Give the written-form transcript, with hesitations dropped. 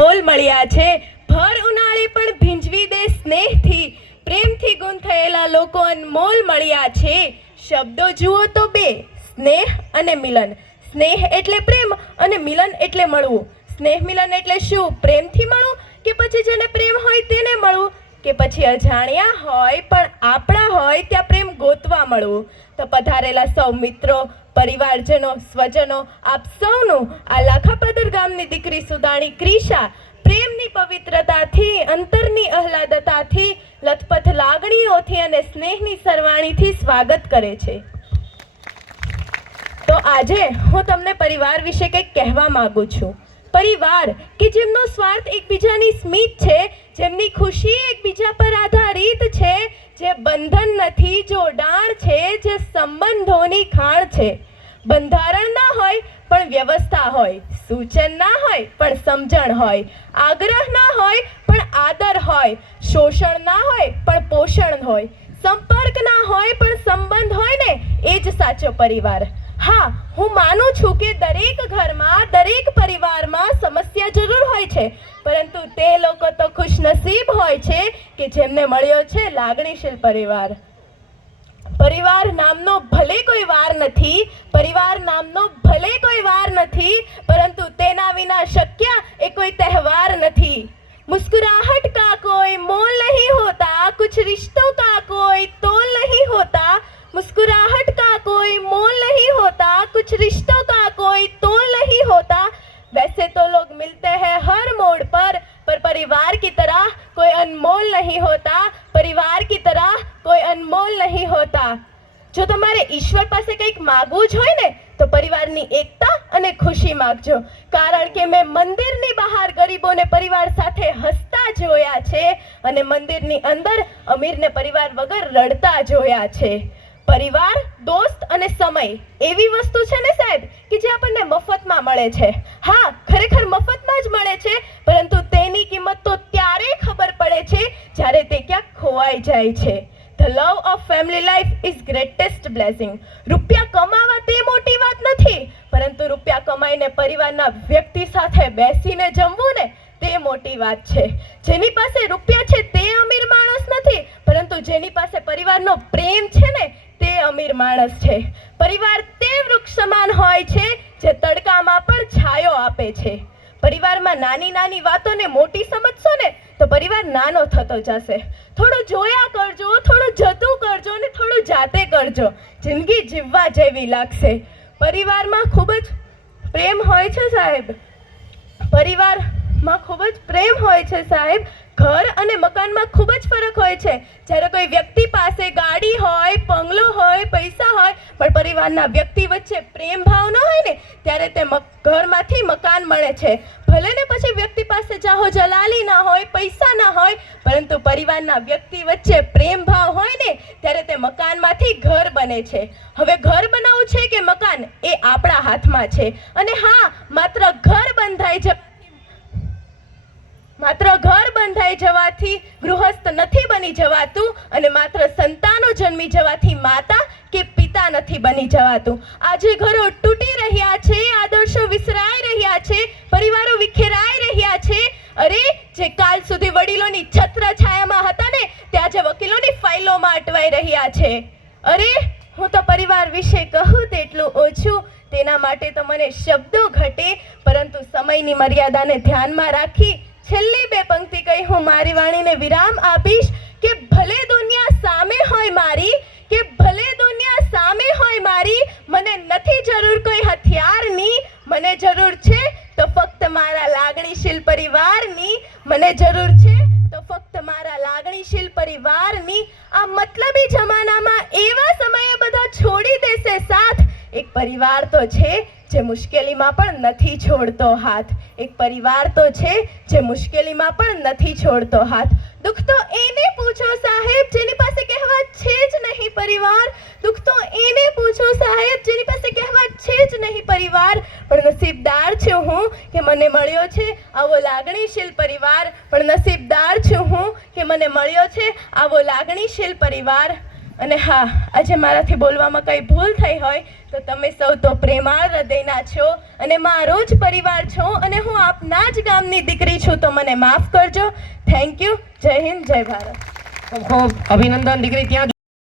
Mall મળ્યા છે. ભર ઉનાળે પણ ભીંજવી દે સ્નેહથી, પ્રેમથી ગૂંથાયેલા લોકો અનમોલ મળ્યા છે. શબ્દો જુઓ તો બે, સ્નેહ અને મિલન. સ્નેહ એટલે પ્રેમ અને મિલન એટલે મળવું. સ્નેહ મિલન એટલે શું? પ્રેમથી મળવું કે પછી જેને પ્રેમ હોય તેને મળવું, કે પછી અજાણ્યા હોય પણ આપણા હોય ત્યાં પ્રેમ ગોતવા મળવું. તો પધારેલા સૌ મિત્રો, પરિવારજનો, સ્વજનો, આપ સૌનું આ લાખાપદર ગામની દીકરી સુદાણી ક્રિશા પ્રેમની પવિત્રતાથી, અંતરની આહલાદતાથી, લથપથ લાગણીઓથી અને સ્નેહની સરવાણીથી સ્વાગત કરે છે. તો આજે હું તમને પરિવાર વિશે કંઈક કહેવા માંગુ છું. પરિવાર કે જેમનો સ્વાર્થ એકબીજાની સ્મિત છે, જેમની ખુશી એકબીજા પર આધારિત છે, જે બંધન નથી, જોડાણ છે, જે સંબંધોની ખાણ છે. બંધારણ ના હોય પણ વ્યવસ્થા હોય, સૂચન ના હોય પણ સમજણ હોય, આગ્રહ ના હોય પણ આદર હોય, શોષણ ના હોય પણ પોષણ હોય, સંપર્ક ના હોય પણ સંબંધ હોય ને, એ જ સાચો પરિવાર. હા, હું માનું છું કે દરેક ઘરમાં, દરેક પરિવારમાં સમસ્યા જરૂર હોય છે, પરંતુ તે લોકો તો ખુશનસીબ હોય છે કે જેમને મળ્યો છે લાગણીશીલ પરિવાર. પરિવાર નામનો ભલે કોઈ વાર નથી, પરિવાર નામનો ભલે કોઈ વાર નથી, પરંતુ તેના વિના શક્ય એ કોઈ તહેવાર નથી. मुस्कुराहट का कोई मोल नहीं होता, कुछ रिश्तों का कोई तोल नहीं होता. मुस्कुराहट का कोई मोल नहीं होता, कुछ रिश्तों का कोई तोल नहीं होता. वैसे तो लोग मिलते हैं हर मोड़ पर परिवार की तरह कोई अनमोल नहीं होता. परिवार की तरह कोई अनमोल नहीं होता. જો તમારે ઈશ્વર પાસે કંઈક માગવું જ હોય ને, તો પરિવારની એકતા અને ખુશી માગજો. કારણ કે મેં મંદિરની બહાર ગરીબોને પરિવાર સાથે હસતા જોયા છે અને મંદિરની અંદર અમીરને પરિવાર વગર રડતા જોયા છે. પરિવાર, દોસ્ત અને સમય એવી વસ્તુ છે ને સાહેબ, કે જે આપણને મફતમાં મળે છે. હા, ખરેખર મફતમાં જ મળે છે, પરંતુ તેની કિંમત તો ત્યારે ખબર પડે છે જ્યારે તે ક્યાંક ખોવાઈ જાય છે. The love of family life is greatest blessing. રૂપિયા કમાવા તે મોટી વાત નથી, પરંતુ રૂપિયા કમાઈને પરિવારના વ્યક્તિ સાથે બેસીને જમવું ને, તે મોટી વાત છે. જેની પાસે રૂપિયા છે તે અમીર માણસ નથી, પરંતુ જેની પાસે પરિવારનો પ્રેમ છે ને, તે અમીર માણસ છે. પરિવાર તે વૃક્ષ સમાન હોય છે જે તડકામાં પણ છાયો આપે છે. પરિવારમાં નાની નાની વાતોને મોટી સમજશો ને, તો પરિવાર નાનો થતો જશે. થોડું જોયા કરજો, થોડું જતું કરજો અને થોડું જાતે કરજો, જિંદગી જીવવા જેવી લાગશે. પરિવારમાં ખૂબ જ પ્રેમ હોય છે સાહેબ. પરિવારમાં ખૂબ જ પ્રેમ હોય છે સાહેબ. ઘર અને મકાનમાં ખૂબ જ ફરક હોય છે. જ્યારે કોઈ વ્યક્તિ પાસે ગાડી હોય, બંગલો હોય, પૈસા હોય, પણ પરિવારના વ્યક્તિ વચ્ચે પ્રેમ ભાવ ન હોય ને, ત્યારે તે ઘરમાંથી મકાન મળે છે. ભલે ને પછી વ્યક્તિ પાસે જાહો જલાલી ના હોય, પૈસા ના હોય, પરંતુ પરિવારના વ્યક્તિ વચ્ચે પ્રેમ ભાવ હોય ને, ત્યારે તે મકાનમાંથી ઘર બને છે. હવે ઘર બનાવવું છે કે મકાન, એ આપણા હાથમાં છે. અને હા, માત્ર ઘર બંધાઈ જવાથી ગૃહસ્થ નથી બની જવાતું, અને માત્ર સંતાનો જન્મી જવાથી માતા કે પિતા નથી બની જવાતું. આજે ઘરો તૂટી રહ્યા છે, આદર્શો વિસરાઈ રહ્યા છે, પરિવારો વિખેરાઈ રહ્યા છે. અરે, જે કાલ સુધી વડીલોની છત્ર છાયામાં હતા ને, તે આજે વકીલોની ફાઇલોમાં અટવાઈ રહ્યા છે. અરે, હું તો પરિવાર વિશે કહું તેટલું ઓછું. તેના માટે તો મને શબ્દો ઘટે, પરંતુ સમયની મર્યાદાને ધ્યાનમાં રાખી છેલ્લી બે પંક્તિ કહી હું મારી વાણીને વિરામ આપીશ કે ભલે દુનિયા સામે હોય મારી, કે ભલે દુનિયા સામે હોય મારી, મને નથી જરૂર કોઈ હથિયારની. મને જરૂર છે તો ફક્ત મારા લાગણીશીલ પરિવારની. મને જરૂર છે તો ફક્ત મારા લાગણીશીલ પરિવારની. આ મતલબી જમાનામાં એવા સમયે બધા છોડી દેશે સાથ. એક પરિવાર તો છે જે મુશ્કેલીમાં પણ નથી છોડતો હાથ. એક પરિવાર તો છે જે મુશ્કેલીમાં પણ નથી છોડતો હાથ. દુઃખ તો એને પૂછો સાહેબ જેની પાસે કહેવા છે જ નહીં પરિવાર. દુઃખ તો એને પૂછો સાહેબ જેની પાસે કહેવા છે જ નહીં પરિવાર. પણ નસીબદાર છું હું કે મને મળ્યો છે આવો લાગણીશીલ પરિવાર. પણ નસીબદાર છું હું કે મને મળ્યો છે આવો લાગણીશીલ પરિવાર. અને હા, આજે મારાથી બોલવામાં કંઈ ભૂલ થઈ હોય તો તમે સૌ તો પ્રેમાળ હૃદયના છો અને મારો જ પરિવાર છો અને હું આપના જ ગામની દીકરી છું, તો મને માફ કરજો. Thank you. જય હિન્દ, જય ભારત. ખૂબ ખૂબ અભિનંદન દીકરી. ત્યાં